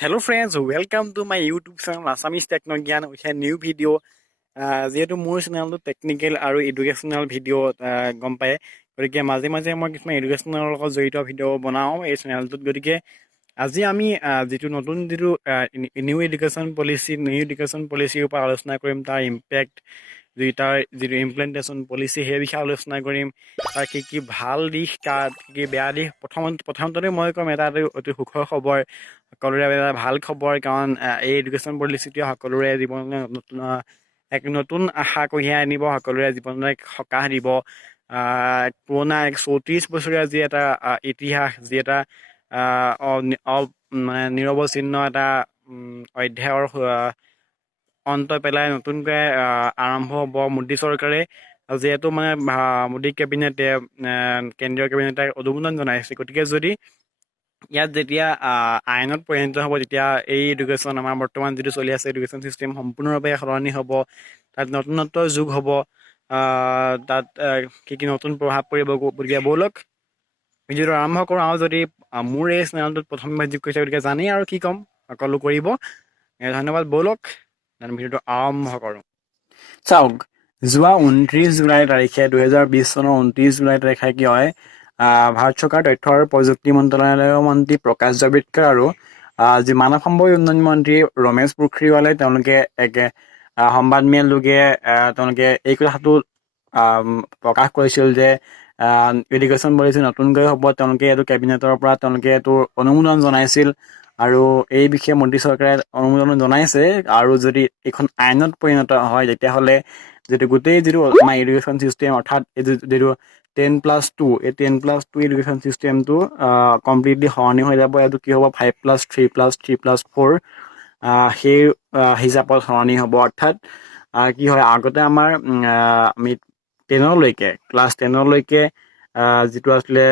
Hello friends, welcome to my YouTube channel assamesetechnogyan with a new video. যিহেতু মোৰ চেনেলটো technical আৰু educational video' গম পায়, গতিকে মাজে মাজে মই কিছুমান এডুকেশ্যনেল লগত জড়িত ভিডিঅ' বনাওঁ এই চেনেলটোত। গতিকে আজি আমি যিটো নিউ এডুকেশ্যন পলিচিৰ ওপৰত আলোচনা কৰিম, তাৰ ইম্পেক্ট, তাৰ যিটো ইমপ্লিমেণ্টেশ্যন পলিচি সেই বিষয়ে আলোচনা কৰিম। তাৰ কি কি ভাল দিশ, তাৰ কি কি বেয়া দিশ। প্ৰথমতে মই ক'ম এটা অতি সুখৰ খবৰ, সকলোৰে এটা ভাল খবৰ, কাৰণ এই এডুকেশ্যন পলিচিটোৱে সকলোৰে জীৱনলৈ এক নতুন আশা কঢ়িয়াই আনিব, সকলোৰে জীৱনলৈ এক সকাহ দিব। পুৰণা এক 34 বছৰীয়া যি এটা ইতিহাস, যি এটা মানে নিৰৱচ্ছিন্ন এটা অধ্যায়ৰ অন্ত পেলাই নতুনকৈ আৰম্ভ হ'ব মোদী চৰকাৰে। যিহেতু মানে মোদী কেবিনেটে কেন্দ্ৰীয় কেবিনেটে অনুমোদন জনাইছে। গতিকে যদি ইয়াত যেতিয়া আইনত পৰিণত হ'ব, তেতিয়া এই এডুকেশ্যন, আমাৰ বৰ্তমান যিটো চলি আছে এডুকেশ্যন চিষ্টেম, সম্পূৰ্ণৰূপে সলনি হ'ব। তাত নতুনত্বৰ যুগ হ'ব। তাত কি কি নতুন প্ৰভাৱ পৰিব। গতিকে ব'লক ভিডিঅ'টো আৰম্ভ কৰোঁ। আৰু যদি মোৰ এই চেনেলটোত প্ৰথমবাৰ ভিজিট কৰিছে, গতিকে জানেই আৰু কি ক'ম, সকলো কৰিব। ধন্যবাদ। ব'লক ভিডিঅ'টো আৰম্ভ কৰোঁ। চাওক, যোৱা 29 জুলাই তাৰিখে 2020 চনৰ 29 জুলাই তাৰিখে কি হয়, ভাৰত চৰকাৰ তথ্য আৰু প্ৰযুক্তি মন্ত্ৰালয়ৰ মন্ত্ৰী প্ৰকাশ জাভ্ৰেডকাৰ আৰু যি মানৱ সম্পদ উন্নয়ন মন্ত্ৰী ৰমেশ পোখৰিয়ালে তেওঁলোকে এক সংবাদমেল যোগে তেওঁলোকে এই কথাটো প্ৰকাশ কৰিছিল যে এডুকেশ্যন পলিচি নতুনকৈ হ'ব। তেওঁলোকে এইটো কেবিনেটৰ পৰা তেওঁলোকে এইটো অনুমোদন জনাইছিল, আৰু এই বিষয়ে মোদী চৰকাৰে অনুমোদন জনাইছে। আৰু যদি এইখন আইনত পৰিণত হয়, তেতিয়াহ'লে গোটেই আমাৰ এডুকেশ্যন চিষ্টেম, অৰ্থাৎ যিটো 10+2, এই 10+2 এডুকেশ্যন চিষ্টেমটো কমপ্লিটলি সলনি হৈ যাব। এইটো কি হ'ব, 5+3+3+4 সেই হিচাপত সলনি হ'ব। অৰ্থাৎ কি হয়, আগতে আমাৰ আমি ক্লাছ 10লৈকে যিটো আছিলে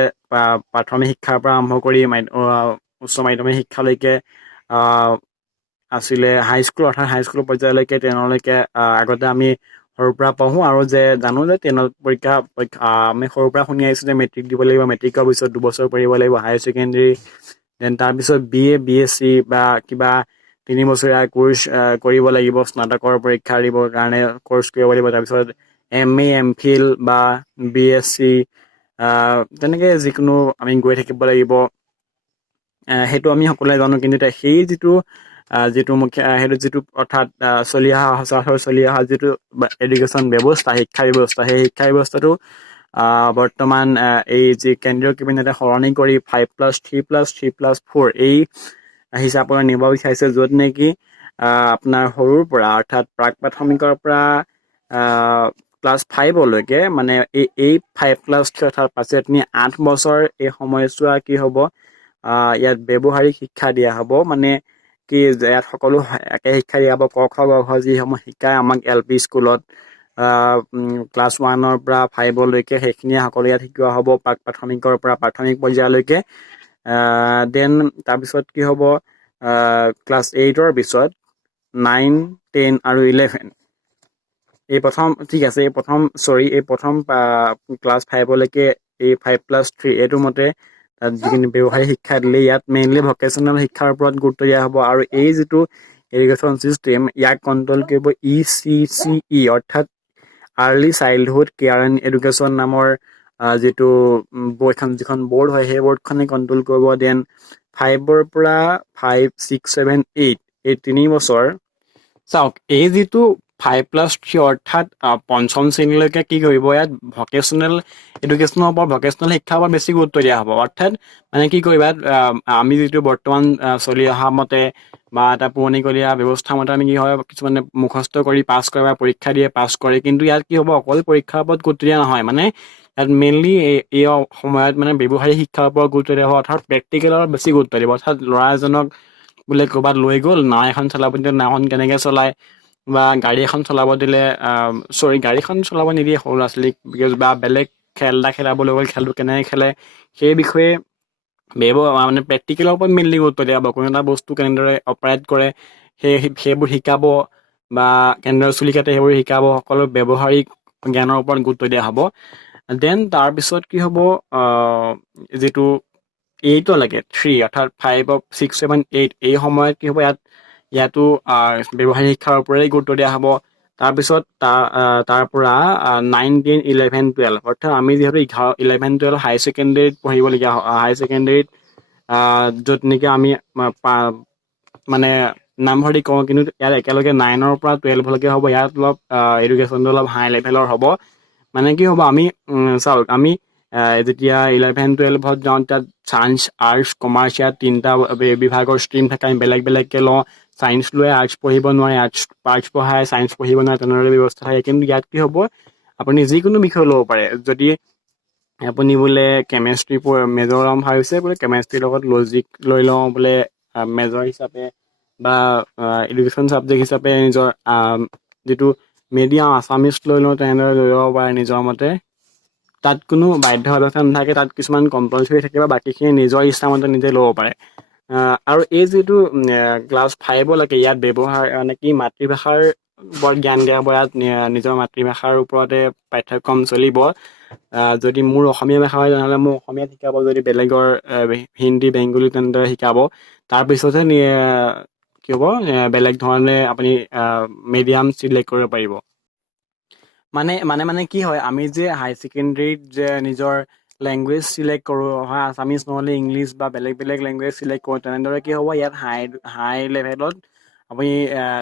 প্ৰাথমিক শিক্ষাৰ পৰা আৰম্ভ কৰি উচ্চ মাধ্যমিক শিক্ষালৈকে আছিলে হাইস্কুল, অৰ্থাৎ হাইস্কুল পৰ্যায়লৈকে 10লৈকে আগতে আমি সৰুৰ পৰা পঢ়োঁ। আৰু জানো যে 10ত পৰীক্ষা আমি সৰুৰ পৰা শুনি আহিছোঁ যে মেট্ৰিক দিব লাগিব, মেট্ৰিকৰ পিছত 2 বছৰ পঢ়িব লাগিব হায়াৰ ছেকেণ্ডেৰী, দেন তাৰপিছত BSc বা কিবা 3 বছৰীয়া কোৰ্চ কৰিব লাগিব, স্নাতকৰ পৰীক্ষা দিবৰ কাৰণে কোৰ্চ কৰিব লাগিব। তাৰপিছত MA MPhil বা BSc, তেনেকৈ যিকোনো আমি গৈ থাকিব লাগিব। সেইটো আমি সকলোৱে জানো। কিন্তু সেই যিটো অৰ্থাৎ সচৰাচৰ চলি অহা যিটো এডুকেশ্যন ব্যৱস্থা, শিক্ষা ব্যৱস্থা, সেই শিক্ষা ব্যৱস্থাটো বৰ্তমান এই যি কেন্দ্ৰীয় কেবিনেটে সলনি কৰি 5+3+3+4 এই হিচাপলৈ নিব বিচাৰিছে, য'ত নেকি আপোনাৰ সৰুৰ পৰা, অৰ্থাৎ প্ৰাক প্ৰাথমিকৰ পৰা ক্লাছ 5লৈকে, মানে এই 5+3 অৰ্থাৎ 8 বছৰ এই সময়ছোৱা কি হ'ব, ইয়াত ব্যৱহাৰিক শিক্ষা দিয়া হ'ব। মানে কি, ইয়াত সকলো একে শিক্ষা দিয়া হ'ব। ক খ গ ঘ যিসমূহ শিকায় আমাক LP স্কুলত ক্লাছ 1ৰ পৰা 5লৈকে, সেইখিনিয়ে সকলো ইয়াত শিকোৱা হ'ব, প্ৰাক প্ৰাথমিকৰ পৰা প্ৰাথমিক পৰ্যায়লৈকে। দেন তাৰপিছত কি হ'ব, ক্লাছ 8ৰ পিছত 9, 10 আৰু 11 এই প্ৰথম ক্লাছ 5লৈকে এই 5+3 এইটো মতে তাত যিখিনি ব্যৱহাৰিক শিক্ষা দিলে, ইয়াত মেইনলি ভকেশ্যনেল শিক্ষাৰ ওপৰত গুৰুত্ব দিয়া হ'ব। আৰু এই যিটো এডুকেশ্যন চিষ্টেম, ইয়াক কণ্ট্ৰল কৰিব ECCE, অৰ্থাৎ early childhood care and education নামৰ যিখন বৰ্ড হয়, সেই বৰ্ডখনে কণ্ট্ৰল কৰিব। দেন 5ৰ পৰা 5, 6, 7, 8 এই 3 বছৰ। চাওক, এই যিটো 5+3 অৰ্থাৎ পঞ্চম শ্ৰেণীলৈকে কি কৰিব, ইয়াত ভকেশ্যনেল এডুকেশ্যনৰ ওপৰত, ভকেশ্যনেল শিক্ষাৰ ওপৰত বেছি গুৰুত্ব দিয়া হ'ব। অৰ্থাৎ মানে কি কৰিবা, আমি যিটো বৰ্তমান চলি অহা মতে বা এটা পুৰণিকলীয়া ব্যৱস্থা মতে আমি কি হয়, কিছুমানে মুখস্থ কৰি পাছ কৰে বা পৰীক্ষা দিয়ে পাছ কৰে। কিন্তু ইয়াত কি হ'ব, অকল পৰীক্ষাৰ ওপৰত গুৰুত্ব দিয়া নহয়, মানে ইয়াত মেইনলি এই সময়ত মানে ব্যৱহাৰিক শিক্ষাৰ ওপৰত গুৰুত্ব দিয়া হ'ব। অৰ্থাৎ প্ৰেক্টিকেলৰ বেছি গুৰুত্ব দিব। অৰ্থাৎ ল'ৰা এজনক বোলে ক'ৰবাত লৈ গ'ল, নাও এখন চলাব দিলে, নাওখন কেনেকৈ চলায়, বা গাড়ী এখন চলাব দিলে, গাড়ীখন চলাব নিদিয়ে সৰু ল'ৰা ছোৱালীক, বা বেলেগ খেল এটা খেলাবলৈ গ'ল, খেলটো কেনেকৈ খেলে সেই বিষয়ে মানে প্ৰেক্টিকেলৰ ওপৰত মেইনলি গুৰুত্ব দিয়া হ'ব। কোনো এটা বস্তু কেনেদৰে অপাৰেট কৰে সেইবোৰ শিকাব, বা কেনেদৰে চুলি কাটে সেইবোৰ শিকাব। সকলো ব্যৱহাৰিক জ্ঞানৰ ওপৰত গুৰুত্ব দিয়া হ'ব। দেন তাৰপিছত কি হ'ব, যিটো 8লৈকে 3 অৰ্থাৎ 5 6 7 8 এই সময়ত কি হ'ব ইয়াতো ব্যৱহাৰিক শিক্ষাৰ ওপৰতে গুৰুত্ব দিয়া হ'ব। তাৰপিছত তাৰ পৰা 9 10 11 12 অৰ্থাৎ আমি যিহেতু 11 12 হাই ছেকেণ্ডেৰীত পঢ়িবলগীয়া হাই ছেকেণ্ডেৰীত য'ত নেকি আমি মানে নামভৰ্তি কৰোঁ, কিন্তু ইয়াত একেলগে 9ৰ পৰা 12লৈকে হ'ব। ইয়াত অলপ এডুকেশ্যনটো অলপ হাই লেভেলৰ হ'ব। মানে কি হ'ব, আমি চাওক আমি যেতিয়া 11 12ত যাওঁ তাত ছায়েন্স আৰ্টছ কমাৰ্চ ইয়াত 3টা বিভাগৰ ষ্ট্ৰীম থাকে। আমি বেলেগ বেলেগকৈ লওঁ। ছায়েন্স লৈ আৰ্টছ পঢ়িব নোৱাৰে, আৰ্টছ পঢ়াই ছায়েন্স পঢ়িব নোৱাৰে, তেনেদৰে ব্যৱস্থা থাকে। কিন্তু ইয়াত কি হ'ব, আপুনি যিকোনো বিষয় ল'ব পাৰে। যদি আপুনি বোলে কেমেষ্ট্ৰি মেজৰ ল'ম ভাবিছে, বোলে কেমেষ্ট্ৰিৰ লগত লজিক লৈ লওঁ বোলে মেজৰ হিচাপে, বা এডুকেশ্যন ছাবজেক্ট হিচাপে নিজৰ যিটো মিডিয়াম আছামিছ লৈ লওঁ, তেনেদৰে লৈ ল'ব পাৰে নিজৰ মতে। তাত কোনো বাধ্যবাধকতা নাথাকে, তাত কিছুমান কম্পালচৰি থাকে বা বাকীখিনি নিজৰ ইচ্ছামতে নিজে ল'ব পাৰে। আৰু এই যিটো ক্লাছ 5লৈকে ইয়াত ব্যৱহাৰ মানে কি মাতৃভাষাৰ ওপৰত জ্ঞান দিয়া হ'ব। ইয়াত নিজৰ মাতৃভাষাৰ ওপৰতে পাঠ্যক্ৰম চলিব। যদি মোৰ অসমীয়া ভাষা হয় তেনেহ'লে মোৰ অসমীয়াত শিকাব, যদি বেলেগৰ হিন্দী বেংগলী তেনেদৰে শিকাব। তাৰপিছতহে কি হ'ব, বেলেগ ধৰণে আপুনি মিডিয়াম চিলেক্ট কৰিব পাৰিব। মানে কি হয়, আমি যে হাই ছেকেণ্ডেৰীত যে নিজৰ লেংগুৱেজ চিলেক্ট কৰোঁ, হয় আছামিছ নহ'লে ইংলিছ বা বেলেগ বেলেগ লেংগুৱেজ চিলেক্ট কৰোঁ, তেনেদৰে কি হ'ব, ইয়াত হাই লেভেলত আপুনি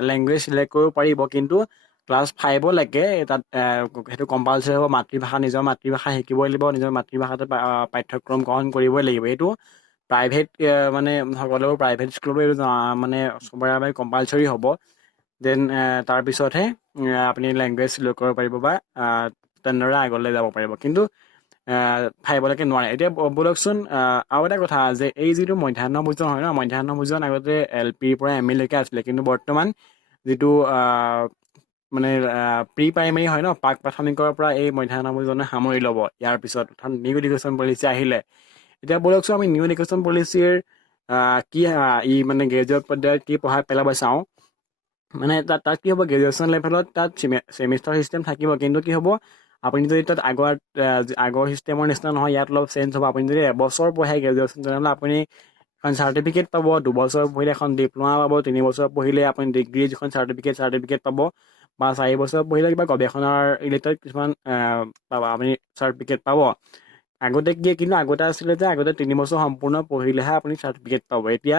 লেংগুৱেজ চিলেক্ট কৰিব পাৰিব। কিন্তু ক্লাছ 5লৈকে তাত সেইটো কম্পালচৰি হ'ব, নিজৰ মাতৃভাষা শিকিবই লাগিব, নিজৰ মাতৃভাষাতে পাঠ্যক্ৰম গ্ৰহণ কৰিবই লাগিব। এইটো প্ৰাইভেট মানে সকলোবোৰ প্ৰাইভেট স্কুলবোৰ এইটো মানে চবৰে বাবে কম্পালচৰি হ'ব। দেন তাৰপিছতহে আপুনি লেংগুৱেজ চিলেক্ট কৰিব পাৰিব বা তেনেদৰে আগলৈ যাব পাৰিব। কিন্তু 5লৈকে নোৱাৰে। এতিয়া বলকচোন আৰু এটা কথা, যে এই যিটো মধ্যাহ্ন ভোজন হয় ন, মধ্যাহ্ন ভোজন আগতে LPৰ পৰা ME লৈকে আছিলে। কিন্তু বৰ্তমান যিটো মানে প্ৰি প্ৰাইমেৰী হয় ন, প্ৰাক প্ৰাথমিকৰ পৰা এই মধ্যাহ্ন ভোজনে সামৰি ল'ব ইয়াৰ পিছত, অৰ্থাৎ নিউ এডুকেশ্যন পলিচি আহিলে। এতিয়া বলকচোন আমি নিউ এডুকেশ্যন পলিচিৰ কি ই মানে গ্ৰেজুৱেট পৰ্যায়ত কি পঢ়াই পেলাব চাওঁ। মানে তাত কি হ'ব, গ্ৰেজুৱেশ্যন লেভেলত তাত ছেমিষ্টাৰ চিষ্টেম থাকিব। কিন্তু কি হ'ব, আপুনি যদি তাত আগৰ চিষ্টেমৰ নিচিনা নহয়, ইয়াত অলপ চেঞ্জ হ'ব। আপুনি যদি এবছৰ পঢ়ে গ্ৰেজুৱেশ্যন, তেনেহ'লে আপুনি এখন চাৰ্টিফিকেট পাব। 2 বছৰ পঢ়িলে এখন ডিপ্ল'মা পাব। 3 বছৰ পঢ়িলে আপুনি ডিগ্ৰীৰ যিখন চাৰ্টিফিকেট পাব। বা 4 বছৰ পঢ়িলে কিবা গৱেষণাৰ ৰিলেটেড কিছুমান আপুনি চাৰ্টিফিকেট পাব। কিন্তু আগতে আছিলে যে আগতে 3 বছৰ সম্পূৰ্ণ পঢ়িলেহে আপুনি চাৰ্টিফিকেট পাব। এতিয়া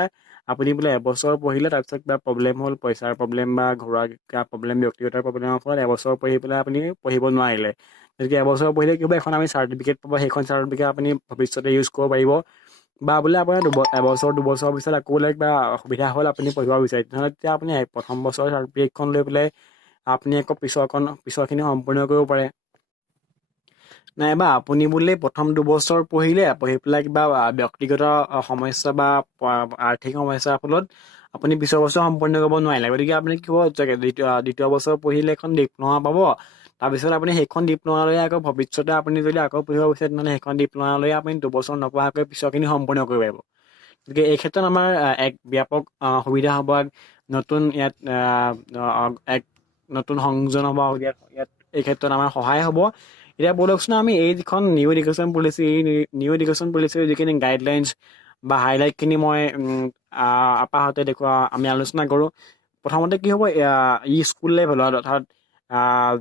আপুনি বোলে এবছৰ পঢ়িলে, তাৰপিছত কিবা প্ৰব্লেম হ'ল, পইচাৰ প্ৰব্লেম বা ঘৰুৱা কিবা প্ৰব্লেম, ব্যক্তিগত প্ৰব্লেমৰ ফলত এবছৰ পঢ়ি পেলাই আপুনি পঢ়িব নোৱাৰিলে। গতিকে এবছৰ পঢ়িলে কি হ'ব, এখন আমি চাৰ্টিফিকেট পাব। সেইখন চাৰ্টিফিকেট আপুনি ভৱিষ্যতে ইউজ কৰিব পাৰিব। বা বোলে আপোনাৰ এবছৰ 2 বছৰৰ পিছত আকৌ বোলে কিবা অসুবিধা হ'ল, আপুনি পঢ়িব বিচাৰে, তেনেহ'লে তেতিয়া আপুনি প্ৰথম বছৰৰ চাৰ্টিফিকেটখন লৈ পেলাই আপুনি আকৌ পিছৰখিনি সম্পূৰ্ণ কৰিব পাৰে। নাইবা আপুনি বোলে প্ৰথম 2 বছৰ পঢ়ি পেলাই কিবা ব্যক্তিগত সমস্যা বা আৰ্থিক সমস্যাৰ ফলত আপুনি পিছৰ বছৰ সম্পূৰ্ণ কৰিব নোৱাৰিলে। গতিকে আপুনি কি হ'ব, দ্বিতীয় বছৰ পঢ়িলে এখন ডিপ্ল'মা পাব। তাৰপিছত আপুনি সেইখন ডিপ্ল'মা লৈ আকৌ ভৱিষ্যতে আপুনি যদি আকৌ পঢ়িব বিচাৰে, তেনেহ'লে সেইখন ডিপ্ল'মা লৈ আপুনি 2 বছৰ নপঢ়াকৈ পিছৰখিনি সম্পূৰ্ণ কৰিব পাৰিব। গতিকে এই ক্ষেত্ৰত আমাৰ এক ব্যাপক সুবিধা হ'ব। নতুন ইয়াত এক নতুন সংযোজন হ'ব। ইয়াত এই ক্ষেত্ৰত আমাৰ সহায় হ'ব। এতিয়া বলকচোন আমি এই যিখন নিউ এডুকেশ্যন পলিচি, এই নিউ এডুকেশ্যন পলিচিৰ যিখিনি গাইডলাইনছ বা হাইলাইটখিনি মই আপাহতে আমি আলোচনা কৰোঁ। প্ৰথমতে কি হ'ব, স্কুল লেভেলত অৰ্থাৎ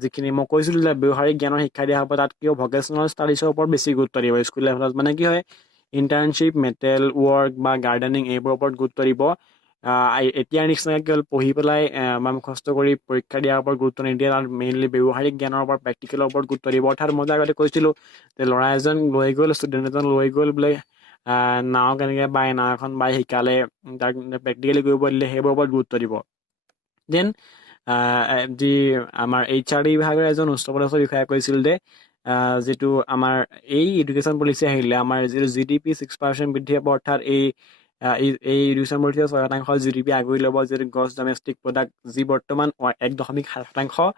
যিখিনি মই কৈছিলোঁ যে ব্যৱহাৰিক জ্ঞানৰ শিক্ষা দিয়া হ'ব, তাত কি হ'ব, ভকেশ্যনেল ষ্টাডিজৰ ওপৰত বেছি গুৰুত্ব দিব স্কুল লেভেলত। মানে কি হয়, ইণ্টাৰ্ণশ্বিপ, মেটেল ৱৰ্ক বা গাৰ্ডেনিং এইবোৰৰ ওপৰত গুৰুত্ব দিব। এতিয়াৰ নিচিনাকৈ কেৱল পঢ়ি পেলাই বা মুখস্থ কৰি পৰীক্ষা দিয়াৰ ওপৰত গুৰুত্ব নিদিয়ে। তাত মেইনলি ব্যৱহাৰিক জ্ঞানৰ ওপৰত, প্ৰেক্টিকেলৰ ওপৰত গুৰুত্ব দিব। অৰ্থাৎ মই যে আগতে কৈছিলোঁ যে ল'ৰা এজন ষ্টুডেণ্ট এজন লৈ গ'ল বোলে নাও কেনেকৈ বাই, নাও এখন বাই শিকালে, তাক প্ৰেক্টিকেলি কৰিব দিলে, সেইবোৰৰ ওপৰত গুৰুত্ব দিব। দেন যি আমাৰ HRD বিভাগৰ এজন উচ্চপদস্থ বিষয়াই কৈছিল যে যিটো আমাৰ এই এডুকেশ্যন পলিচি আহিলে আমাৰ যিটো GDP 6% বৃদ্ধি হ'ব। অৰ্থাৎ এই এডুকেশ্যন পলিচিয়ে 6% GDP আগুৰি ল'ব, যিটো গ্ৰছ ডমেষ্টিক প্ৰডাক্ট, যি বৰ্তমান 1.7%।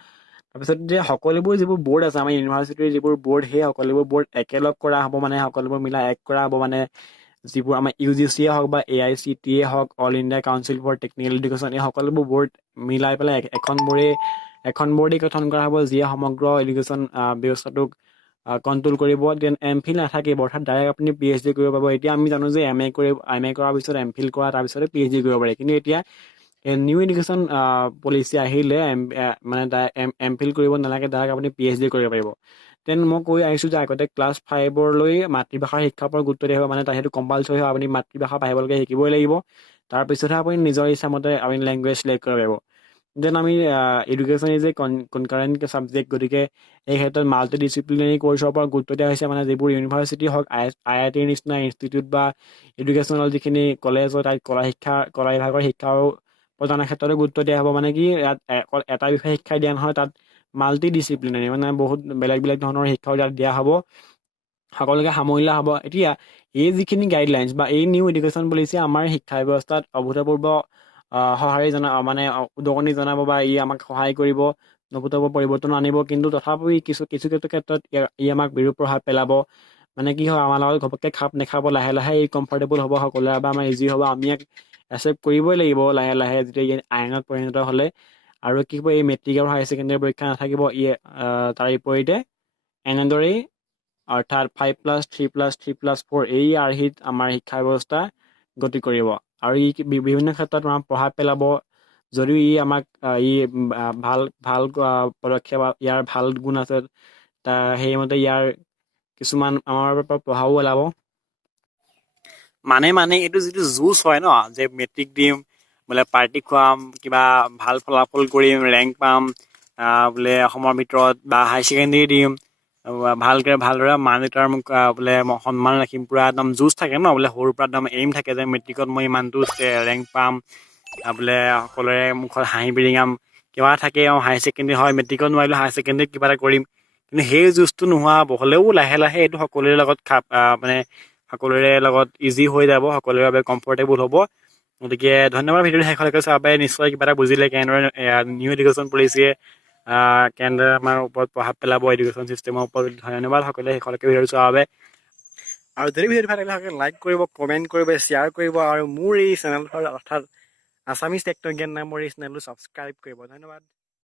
তাৰপিছত যে সকলোবোৰ যিবোৰ বৰ্ড আছে আমাৰ ইউনিভাৰ্চিটিৰ যিবোৰ বৰ্ড, সেই সকলোবোৰ বৰ্ড একেলগ কৰা হ'ব। মানে সকলোবোৰ মিলাই এক কৰা হ'ব। মানে যিবোৰ আমাৰ UGCয়ে হওক বা AICTE হওক, all India council for technical education, এই সকলোবোৰ বৰ্ড মিলাই পেলাই এখন বৰ্ডেই গঠন কৰা হ'ব, যিয়ে সমগ্ৰ এডুকেশ্যন ব্যৱস্থাটোক কণ্ট্ৰল কৰিব। দেন এমফিল নাথাকিব, অৰ্থাৎ ডাইৰেক্ট আপুনি PhD কৰিব পাৰিব। এতিয়া আমি জানো যে এম এ কৰাৰ পিছত এমফিল কৰা, তাৰপিছতে PhD কৰিব পাৰি। কিন্তু এতিয়া নিউ এডুকেশ্যন পলিচি আহিলে মানে এমফিল কৰিব নালাগে, ডাইৰেক্ট আপুনি PhD কৰিব পাৰিব। দেন মই কৈ আহিছোঁ যে আগতে ক্লাছ 5লৈ মাতৃভাষাৰ শিক্ষাৰ ওপৰত গুৰুত্ব দিয়া হ'ব, মানে সেইটো কম্পালচৰি হয়, আপুনি মাতৃভাষা পাৰিবলৈকে শিকিবই লাগিব। তাৰপিছতহে আপুনি নিজৰ ইচ্ছামতে আপুনি লেংগুৱেজ চিলেক্ট কৰিব পাৰিব। দেন আমি এডুকেশ্যন ইজ এ কনকাৰেণ্ট ছাবজেক্ট, গতিকে এই ক্ষেত্ৰত মাল্টি ডিচিপ্লিনাৰী কৰ্চৰ ওপৰত গুৰুত্ব দিয়া হৈছে, মানে যিবোৰ ইউনিভাৰ্চিটি হওক, IITৰ নিচিনা ইনষ্টিটিউট বা এডুকেশ্যনেল যিখিনি কলেজ হয়, তাত কলা বিভাগৰ শিক্ষাও প্ৰদানৰ ক্ষেত্ৰতো গুৰুত্ব দিয়া হ'ব। মানে কি ইয়াত অকল এটা বিষয়ে শিক্ষা দিয়া নহয়, তাত মাল্টি ডিচিপ্লিনাৰী মানে বহুত বেলেগ বেলেগ ধৰণৰ শিক্ষাও ইয়াত দিয়া হ'ব, সকলোকে সামৰি লোৱা হ'ব। এতিয়া এই যিখিনি গাইডলাইনছ বা এই নিউ এডুকেশ্যন পলিচি আমাৰ শিক্ষা ব্যৱস্থাত অভূতপূৰ্ব সঁহাৰি মানে উদগনি জনাব, বা ই আমাক সহায় কৰিব, অভূতপূৰ্ব পৰিৱৰ্তন আনিব। কিন্তু তথাপিও কিছু কিছু ক্ষেত্ৰত ই আমাক বিৰূপ প্ৰভাৱ পেলাব। মানে কি হয়, আমাৰ লগত ঘপককৈ খাপ নেখাব, লাহে লাহে ই কমফৰ্টেবল হ'ব সকলোৰে, বা আমাৰ ইজি হ'ব, আমি ইয়াক একচেপ্ট কৰিবই লাগিব লাহে লাহে, যেতিয়া ই আইনত পৰিণত হ'লে। আৰু কি হ'ব, এই মেট্ৰিক আৰু হায়াৰ ছেকেণ্ডেৰী পৰীক্ষা নাথাকিব, তাৰ বিপৰীতে এনেদৰেই, অৰ্থাৎ 5+3+3+4 এই আৰ্হিত আমাৰ শিক্ষা ব্যৱস্থা গতি কৰিব। আৰু ই বিভিন্ন ক্ষেত্ৰত আমাৰ প্ৰভাৱ পেলাব। যদিও ই আমাক ভাল ভাল পদক্ষেপ, ইয়াৰ ভাল গুণ আছে, সেইমতে ইয়াৰ কিছুমান আমাৰ প্ৰভাৱো পেলাব। মানে এইটো যিটো যুঁজ হয় ন, যে মেট্ৰিক দিম, বোলে পাৰ্টি খুৱাম, কিবা ভাল ফলাফল কৰিম, ৰেংক পাম, বোলে অসমৰ ভিতৰত, বা হায়াৰ ছেকেণ্ডেৰী দিম, ভালদৰে মা দেউতাৰ মোক বোলে মই সন্মান ৰাখিম, পূৰা একদম যুঁজ থাকে ন, বোলে সৰুৰ পৰা একদম এইম থাকে যে মেট্ৰিকত মই ইমানটো ৰেংক পাম, বোলে সকলোৰে মুখত হাঁহি বিৰিঙাম, কিবা থাকে। হায়াৰ ছেকেণ্ডেৰী হয়, মেট্ৰিকত নোৱাৰিলোঁ, হায়াৰ ছেকেণ্ডেৰীত কিবা এটা কৰিম। কিন্তু সেই যুঁজটো নোহোৱা হ'ব, হ'লেও লাহে লাহে এইটো সকলোৰে লগত মানে সকলোৰে লগত ইজি হৈ যাব, সকলোৰে বাবে কমফৰ্টেবল হ'ব। গতিকে ধন্যবাদ ভিডিঅ'টো শেষলৈকে চোৱাৰ বাবে। নিশ্চয় কিবা এটা বুজিলে, কেনেদৰে নিউ এডুকেশ্যন পলিচিয়ে কেনেদৰে আমাৰ ওপৰত প্ৰভাৱ পেলাব, এডুকেশ্যন চিষ্টেমৰ ওপৰত। ধন্যবাদ সকলোৱে শেষলৈকে ভিডিঅ'টো চোৱাৰ বাবে। আৰু যদি ভিডিঅ'টো ভাল লাগিলে লাইক কৰিব, কমেণ্ট কৰিব, শ্বেয়াৰ কৰিব, আৰু মোৰ এই চেনেলখন অৰ্থাৎ আছামিজ টেকন'জ্ঞান নামৰ এই চেনেলটো ছাবস্ক্ৰাইব কৰিব। ধন্যবাদ।